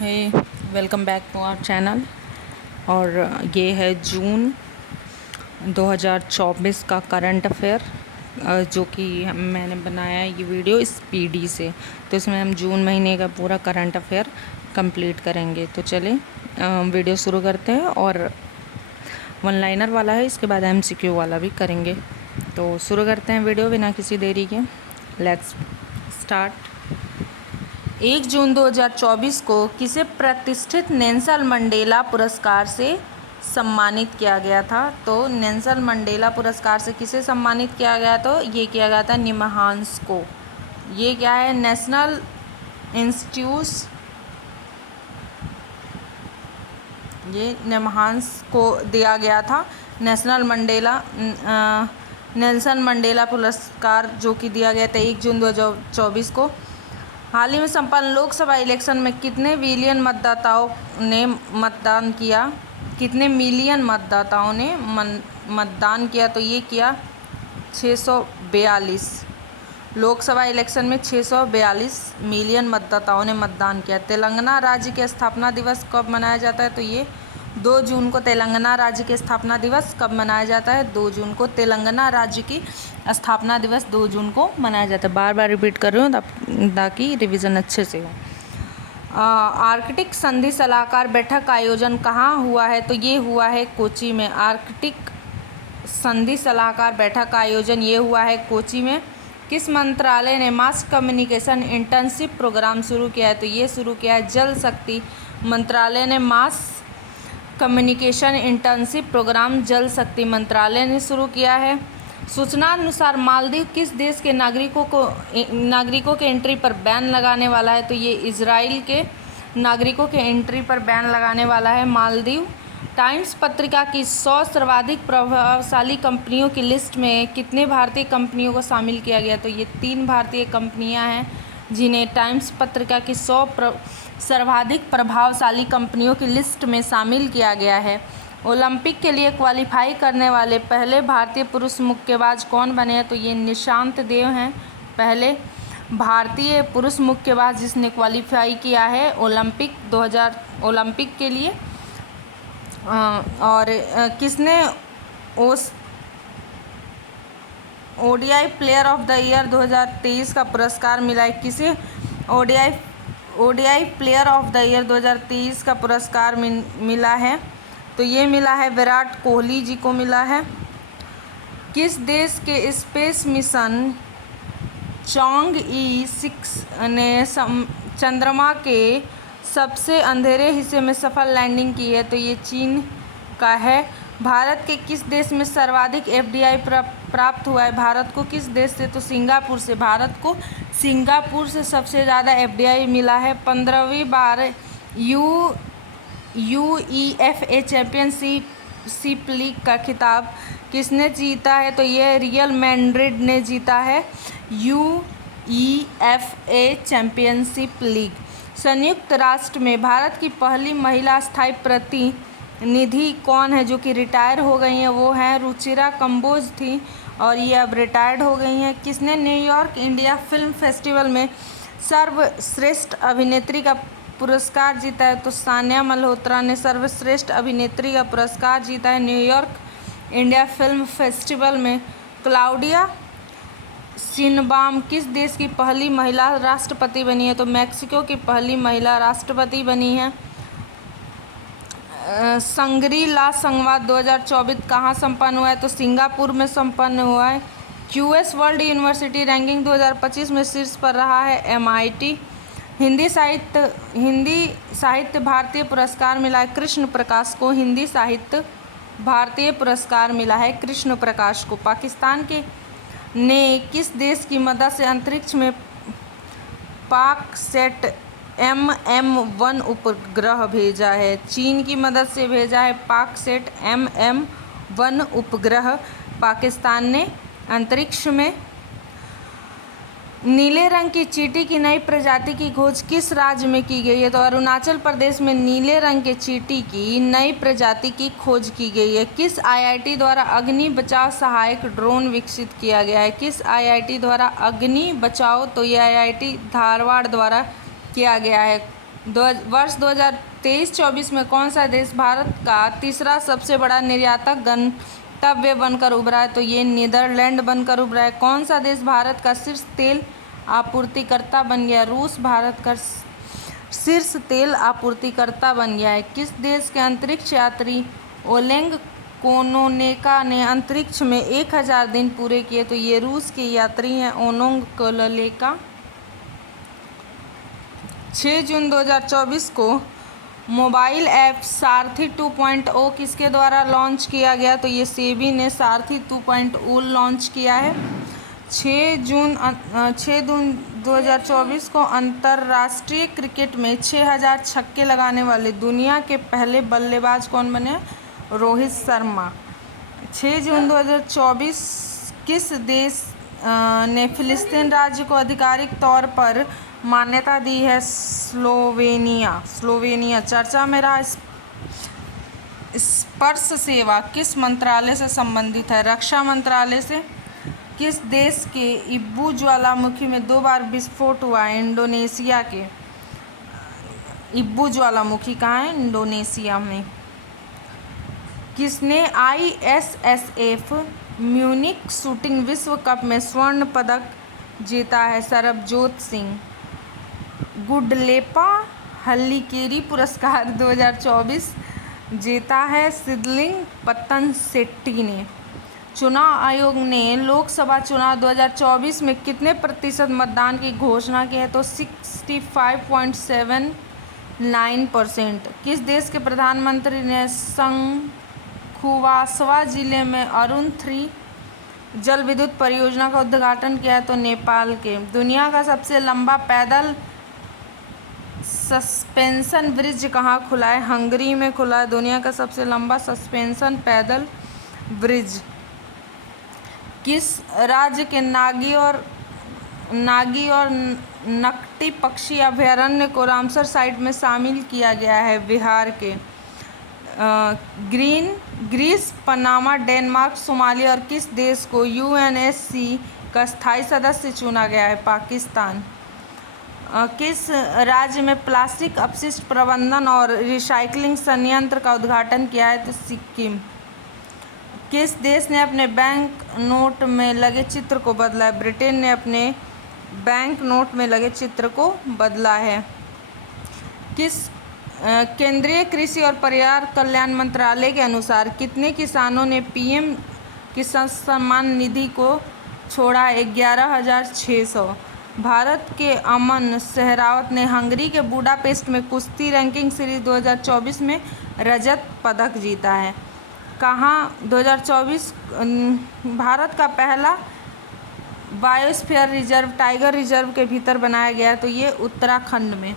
Hey welcome back to our channel. और ये है जून 2024 का करंट अफेयर, जो कि मैंने बनाया है ये वीडियो इस पीडी से। तो इसमें हम जून महीने का पूरा करंट अफेयर कंप्लीट करेंगे। तो चले वीडियो शुरू करते हैं। और वन लाइनर वाला है, इसके बाद एमसीक्यू वाला भी करेंगे। तो शुरू करते हैं वीडियो बिना किसी देरी के। Let's start. 1 जून 2024 को किसे प्रतिष्ठित नेल्सन मंडेला पुरस्कार से सम्मानित किया गया था? तो नेल्सन मंडेला पुरस्कार से किसे सम्मानित किया गया? तो ये किया गया था निमहांस को। ये क्या है? नेशनल इंस्टीट्यूट, ये निमहांस को दिया गया था नेल्सन मंडेला पुरस्कार, जो कि दिया गया था 1 जून 2024 को। हाल ही में संपन्न लोकसभा इलेक्शन में कितने बिलियन मतदाताओं ने मतदान किया? कितने मिलियन मतदाताओं ने मतदान किया? तो ये किया 642। लोकसभा इलेक्शन में 642 मिलियन मतदाताओं ने मतदान किया। तेलंगाना राज्य के स्थापना दिवस कब मनाया जाता है? तो ये 2 जून को तेलंगाना राज्य के स्थापना दिवस कब मनाया जाता है? 2 जून को तेलंगाना राज्य की स्थापना दिवस 2 जून को मनाया जाता है। बार बार रिपीट कर रही हूँ ताकि रिवीजन अच्छे से हो। आर्कटिक संधि सलाहकार बैठक का आयोजन कहाँ हुआ है? तो ये हुआ है कोची में। आर्कटिक संधि सलाहकार बैठक का आयोजन ये हुआ है कोची में। किस मंत्रालय ने मास कम्युनिकेशन इंटर्नशिप प्रोग्राम शुरू किया है? तो ये शुरू किया है जल शक्ति मंत्रालय ने। मास कम्युनिकेशन इंटर्नशिप प्रोग्राम जल शक्ति मंत्रालय ने शुरू किया है। सूचना अनुसार मालदीव किस देश के नागरिकों के एंट्री पर बैन लगाने वाला है? तो ये इजराइल के नागरिकों के एंट्री पर बैन लगाने वाला है मालदीव। टाइम्स पत्रिका की 100 सर्वाधिक प्रभावशाली कंपनियों की लिस्ट में कितने भारतीय कंपनियों को शामिल किया गया? तो ये 3 भारतीय कंपनियां हैं जिन्हें टाइम्स पत्रिका की 100 सर्वाधिक प्रभावशाली कंपनियों की लिस्ट में शामिल किया गया है। ओलंपिक के लिए क्वालिफाई करने वाले पहले भारतीय पुरुष मुक्केबाज कौन बने हैं? तो ये निशांत देव हैं, पहले भारतीय पुरुष मुक्केबाज जिसने क्वालिफाई किया है ओलंपिक के लिए। और किसने ODI player of the year 2023 का पुरस्कार मिला है? किसे ODI player of the year 2023 का पुरस्कार मिला है? तो ये मिला है विराट कोहली जी को मिला है। किस देश के स्पेस मिशन चॉन्ग-ई 6 ने चंद्रमा के सबसे अंधेरे हिस्से में सफल लैंडिंग की है? तो ये चीन का है। भारत के किस देश में सर्वाधिक एफडीआई प्राप्त हुआ है? भारत को किस देश से? तो सिंगापुर से। भारत को सिंगापुर से सबसे ज़्यादा एफडीआई मिला है। 15वीं बार यूईएफए चैंपियनशिप लीग का खिताब किसने जीता है? तो ये रियल मैड्रिड ने जीता है यूईएफए चैंपियनशिप लीग। संयुक्त राष्ट्र में भारत की पहली महिला स्थायी प्रतिनिधि कौन है जो कि रिटायर हो गई हैं? वो हैं रुचिरा कंबोज थी और ये अब रिटायर्ड हो गई हैं। किसने न्यूयॉर्क इंडिया फिल्म फेस्टिवल में सर्वश्रेष्ठ अभिनेत्री का पुरस्कार जीता है? तो सान्या मल्होत्रा ने सर्वश्रेष्ठ अभिनेत्री का पुरस्कार जीता है न्यूयॉर्क इंडिया फिल्म फेस्टिवल में। क्लाउडिया शिनबाम किस देश की पहली महिला राष्ट्रपति बनी है? तो मैक्सिको की पहली महिला राष्ट्रपति बनी है। शंग्री-ला संवाद 2024 कहाँ संपन्न हुआ है? तो सिंगापुर में संपन्न हुआ है। क्यूएस वर्ल्ड यूनिवर्सिटी रैंकिंग 2025 में शीर्ष पर रहा है एमआईटी। हिंदी साहित्य भारतीय पुरस्कार मिला है कृष्ण प्रकाश को। हिंदी साहित्य भारतीय पुरस्कार मिला है कृष्ण प्रकाश को। पाकिस्तान ने किस देश की मदद से अंतरिक्ष में पाकसेट MM1 उपग्रह भेजा है? चीन की मदद से भेजा है पाकसेट MM1 उपग्रह पाकिस्तान ने अंतरिक्ष में। नीले रंग की चींटी की नई प्रजाति की खोज किस राज्य में की गई है? तो अरुणाचल प्रदेश में नीले रंग के चींटी की नई प्रजाति की खोज की गई है। किस आईआईटी द्वारा अग्नि बचाव सहायक ड्रोन विकसित किया गया है? किस आईआईटी द्वारा अग्नि बचाव? तो ये आईआईटी धारवाड़ द्वारा किया गया है वर्ष 2023-24 में कौन सा देश भारत का तीसरा सबसे बड़ा निर्यातक गंतव्य बनकर उभरा है? तो ये नीदरलैंड बनकर उभरा है। कौन सा देश भारत का शीर्ष तेल आपूर्तिकर्ता बन गया? रूस भारत का शीर्ष तेल आपूर्तिकर्ता बन गया है। किस देश के अंतरिक्ष यात्री ओलेग कोनोनेका ने अंतरिक्ष में 1000 दिन पूरे किए? तो ये रूस के यात्री हैं ओलेग कोनोनेका। 6 जून 2024 को मोबाइल ऐप सारथी 2.0 किसके द्वारा लॉन्च किया गया? तो ये सेबी ने सारथी 2.0 लॉन्च किया है। 6 जून 2024 को अंतर्राष्ट्रीय क्रिकेट में 6000 छक्के लगाने वाले दुनिया के पहले बल्लेबाज कौन बने? रोहित शर्मा। 6 जून 2024 किस देश ने फिलिस्तीन राज्य को आधिकारिक तौर पर मान्यता दी है? स्लोवेनिया। चर्चा में रहा स्पर्श सेवा किस मंत्रालय से संबंधित है? रक्षा मंत्रालय से। किस देश के इब्बू ज्वालामुखी में 2 बार विस्फोट हुआ है? इंडोनेशिया के। इब्बू ज्वालामुखी कहाँ है? इंडोनेशिया में। किसने ISSF म्यूनिख शूटिंग विश्व कप में स्वर्ण पदक जीता है? सरबजोत सिंह। गुडलेपा हल्लीकेरी पुरस्कार 2024 जीता है सिद्धलिंग पत्तनसेट्टी ने। चुनाव आयोग ने लोकसभा चुनाव 2024 में कितने प्रतिशत मतदान की घोषणा की है? तो 65.79%। किस देश के प्रधानमंत्री ने शंखुवासवा जिले में अरुण 3 जल विद्युत परियोजना का उद्घाटन किया है? तो नेपाल के। दुनिया का सबसे लंबा पैदल सस्पेंशन ब्रिज कहाँ खुला है? हंगरी में खुला है दुनिया का सबसे लंबा सस्पेंशन पैदल ब्रिज। किस राज्य के नागी और नकटी पक्षी अभयारण्य को रामसर साइट में शामिल किया गया है? बिहार के। ग्रीस, पनामा, डेनमार्क, सोमालिया और किस देश को UNSC का स्थायी सदस्य चुना गया है? पाकिस्तान। किस राज्य में प्लास्टिक अपशिष्ट प्रबंधन और रिसाइकलिंग संयंत्र का उद्घाटन किया है? तो सिक्किम। किस देश ने अपने बैंक नोट में लगे चित्र को बदला है? ब्रिटेन ने अपने बैंक नोट में लगे चित्र को बदला है। किस केंद्रीय कृषि और परिवार कल्याण मंत्रालय के अनुसार कितने किसानों ने PM किसान सम्मान निधि को छोड़ा? 11,600। भारत के अमन सहरावत ने हंगरी के बुडापेस्ट में कुश्ती रैंकिंग सीरीज 2024 में रजत पदक जीता है। कहाँ 2024 भारत का पहला बायोस्फीयर रिजर्व टाइगर रिजर्व के भीतर बनाया गया है? तो ये उत्तराखंड में।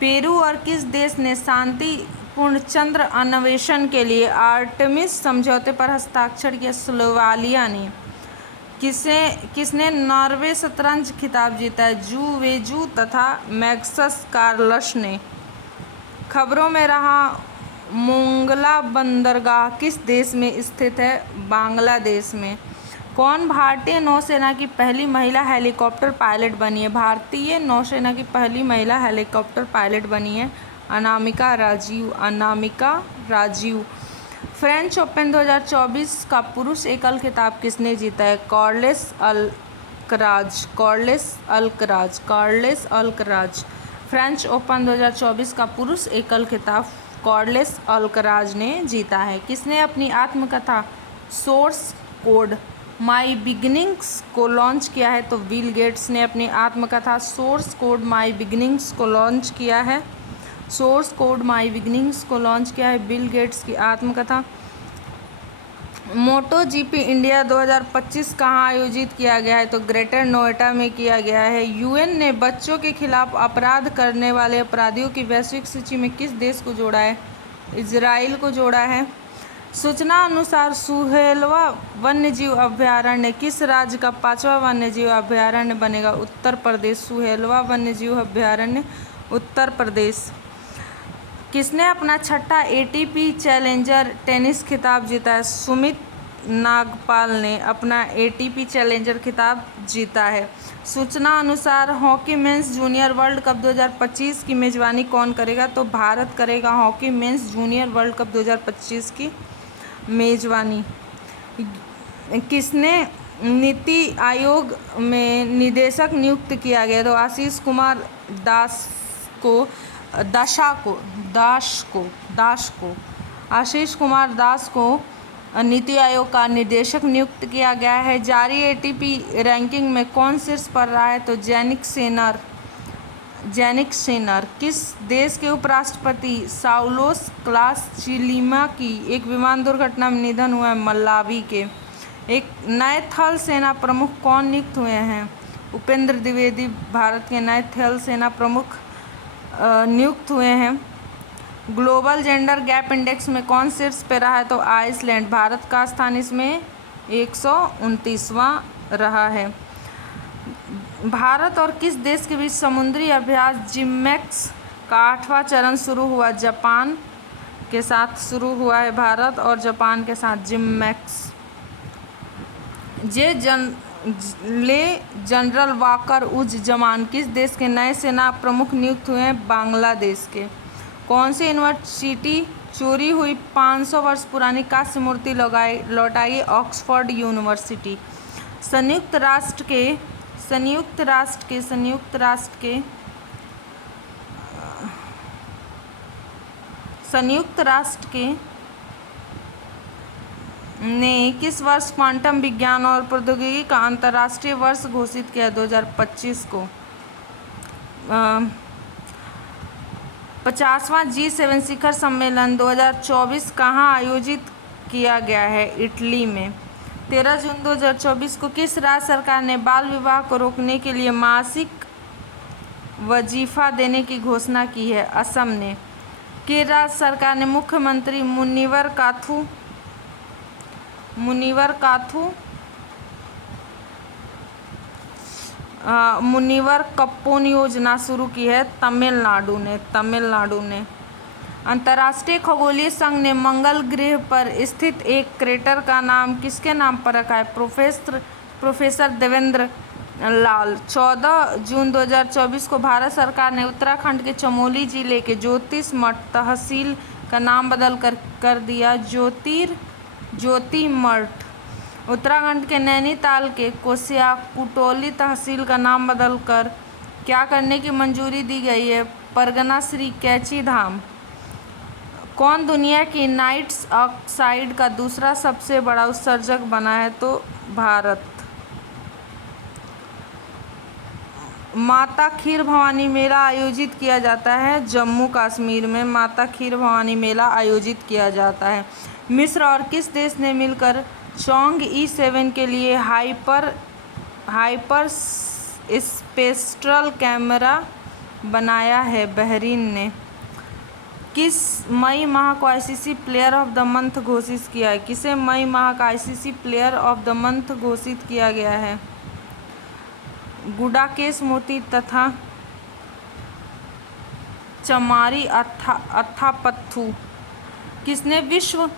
पेरू और किस देश ने शांतिपूर्ण चंद्र अन्वेषण के लिए आर्टेमिस समझौते पर हस्ताक्षर किया? स्लोवालिया ने। किसने नॉर्वे शतरंज खिताब जीता है? जू वेजू तथा मैग्नस कार्लसन ने। खबरों में रहा मोंगला बंदरगाह किस देश में स्थित है? बांग्लादेश में। कौन भारतीय नौसेना की पहली महिला हेलीकॉप्टर पायलट बनी है? भारतीय नौसेना की पहली महिला हेलीकॉप्टर पायलट बनी है अनामिका राजीव। फ्रेंच ओपन 2024 का पुरुष एकल खिताब किसने जीता है? Carlos Alcaraz. फ्रेंच ओपन 2024 का पुरुष एकल खिताब कार्लोस अल्कराज ने जीता है। किसने अपनी आत्मकथा सोर्स कोड माई बिगिनिंग्स को लॉन्च किया है? तो बिल गेट्स ने अपनी आत्मकथा सोर्स कोड माई बिगिनिंग्स को लॉन्च किया है। बिल गेट्स की आत्मकथा। मोटो GP इंडिया 2025 कहाँ आयोजित किया गया है? तो ग्रेटर नोएडा में किया गया है। UN ने बच्चों के खिलाफ अपराध करने वाले अपराधियों की वैश्विक सूची में किस देश को जोड़ा है? इजराइल को जोड़ा है। सूचना अनुसार सुहेलवा वन्यजीव अभयारण्य किस राज्य का 5वां वन्यजीव अभयारण्य बनेगा? उत्तर प्रदेश। सुहेलवा वन्यजीव अभयारण्य उत्तर प्रदेश। किसने अपना 6ठा ATP चैलेंजर टेनिस खिताब जीता है? नागपाल ने अपना ATP चैलेंजर खिताब जीता है। सूचना अनुसार hockey mains junior world cup 2025 की मेजबानी कौन करेगा? तो भारत करेगा hockey mains junior world cup 2025 की मेजबानी। किसने नीति आयोग में निदेशक नियुक्त किया गया? तो आशीष कुमार दास को आशीष कुमार दास को नीति आयोग का निदेशक नियुक्त किया गया है। जारी ATP रैंकिंग में कौन शीर्ष पर रहा है? तो जैनिक सेनर। किस देश के उपराष्ट्रपति साउलोस क्लास चिलिमा की एक विमान दुर्घटना में निधन हुआ है? मलावी के। एक नए थल सेना प्रमुख कौन नियुक्त हुए हैं? उपेंद्र द्विवेदी भारत के नए थल सेना प्रमुख नियुक्त हुए हैं। ग्लोबल जेंडर गैप इंडेक्स में कौन शीर्ष पे रहा है? तो आइसलैंड। भारत का स्थान इसमें 129वां रहा है। भारत और किस देश के बीच समुद्री अभ्यास जिमैक्स का 8वां चरण शुरू हुआ? जापान के साथ शुरू हुआ है भारत और जापान के साथ जिमैक्स। जनरल वाकर उज जमान किस देश के नए सेना प्रमुख नियुक्त हुए हैं? बांग्लादेश के। कौन सी यूनिवर्सिटी चोरी हुई 500 वर्ष पुरानी कांस्य मूर्ति लौटाई? Oxford university. संयुक्त राष्ट्र के ने किस वर्ष क्वांटम विज्ञान और प्रौद्योगिकी का अंतर्राष्ट्रीय वर्ष घोषित किया? 2025 को। 50वां G7 शिखर सम्मेलन 2024 कहाँ आयोजित किया गया है? इटली में। 13 जून 2024 को किस राज्य सरकार ने बाल विवाह को रोकने के लिए मासिक वजीफा देने की घोषणा की है? असम ने। कि राज्य सरकार ने मुख्यमंत्री मुनिवर कप्पोन योजना शुरू की है? तमिलनाडु ने। अंतर्राष्ट्रीय खगोलीय संघ ने मंगल ग्रह पर स्थित एक क्रेटर का नाम किसके नाम पर रखा है? प्रोफेसर देवेंद्र लाल। 14 जून 2024 को भारत सरकार ने उत्तराखंड के चमोली जिले के ज्योतिषमठ तहसील का नाम बदल कर दिया ज्योतिमठ। उत्तराखंड के नैनीताल के कोसियाकुटोली तहसील का नाम बदलकर क्या करने की मंजूरी दी गई है? परगना श्री कैची धाम। कौन दुनिया की नाइट्रस ऑक्साइड का दूसरा सबसे बड़ा उत्सर्जक बना है? तो भारत। माता खीर भवानी मेला आयोजित किया जाता है जम्मू कश्मीर में। माता खीर भवानी मेला आयोजित किया जाता है। मिस्र और किस देश ने मिलकर चोंग E7 के लिए हाइपर स्पेक्ट्रल कैमरा बनाया है? बहरीन ने। किस मई माह को ICC player of the month घोषित किया है? किसे मई माह का ICC player of the month घोषित किया गया है? गुडाकेश मोती तथा चमारी अथापत्थु। किसने विश्व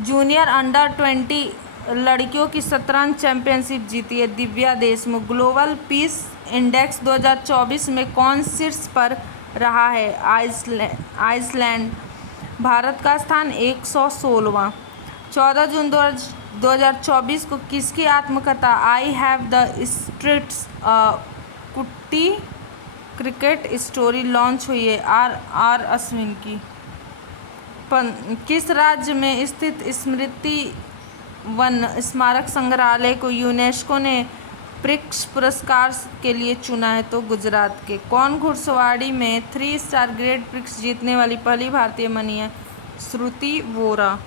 जूनियर अंडर-20 लड़कियों की शतरंज चैंपियनशिप जीती है? Divya Deshmukh. Global peace index 2024 में कौन शीर्ष पर रहा है? आइसलैंड। भारत का स्थान 116वां। 14 जून 2024 को किसकी आत्मकथा आई हैव द स्ट्रीट्स कुट्टी क्रिकेट स्टोरी लॉन्च हुई है? आर अश्विन की। किस राज्य में स्थित स्मृति वन स्मारक संग्रहालय को यूनेस्को ने प्रिक्स पुरस्कार के लिए चुना है? तो गुजरात के। कौन घुड़सवारी में 3 स्टार ग्रेड प्रिक्स जीतने वाली पहली भारतीय बनी है? श्रुति वोरा।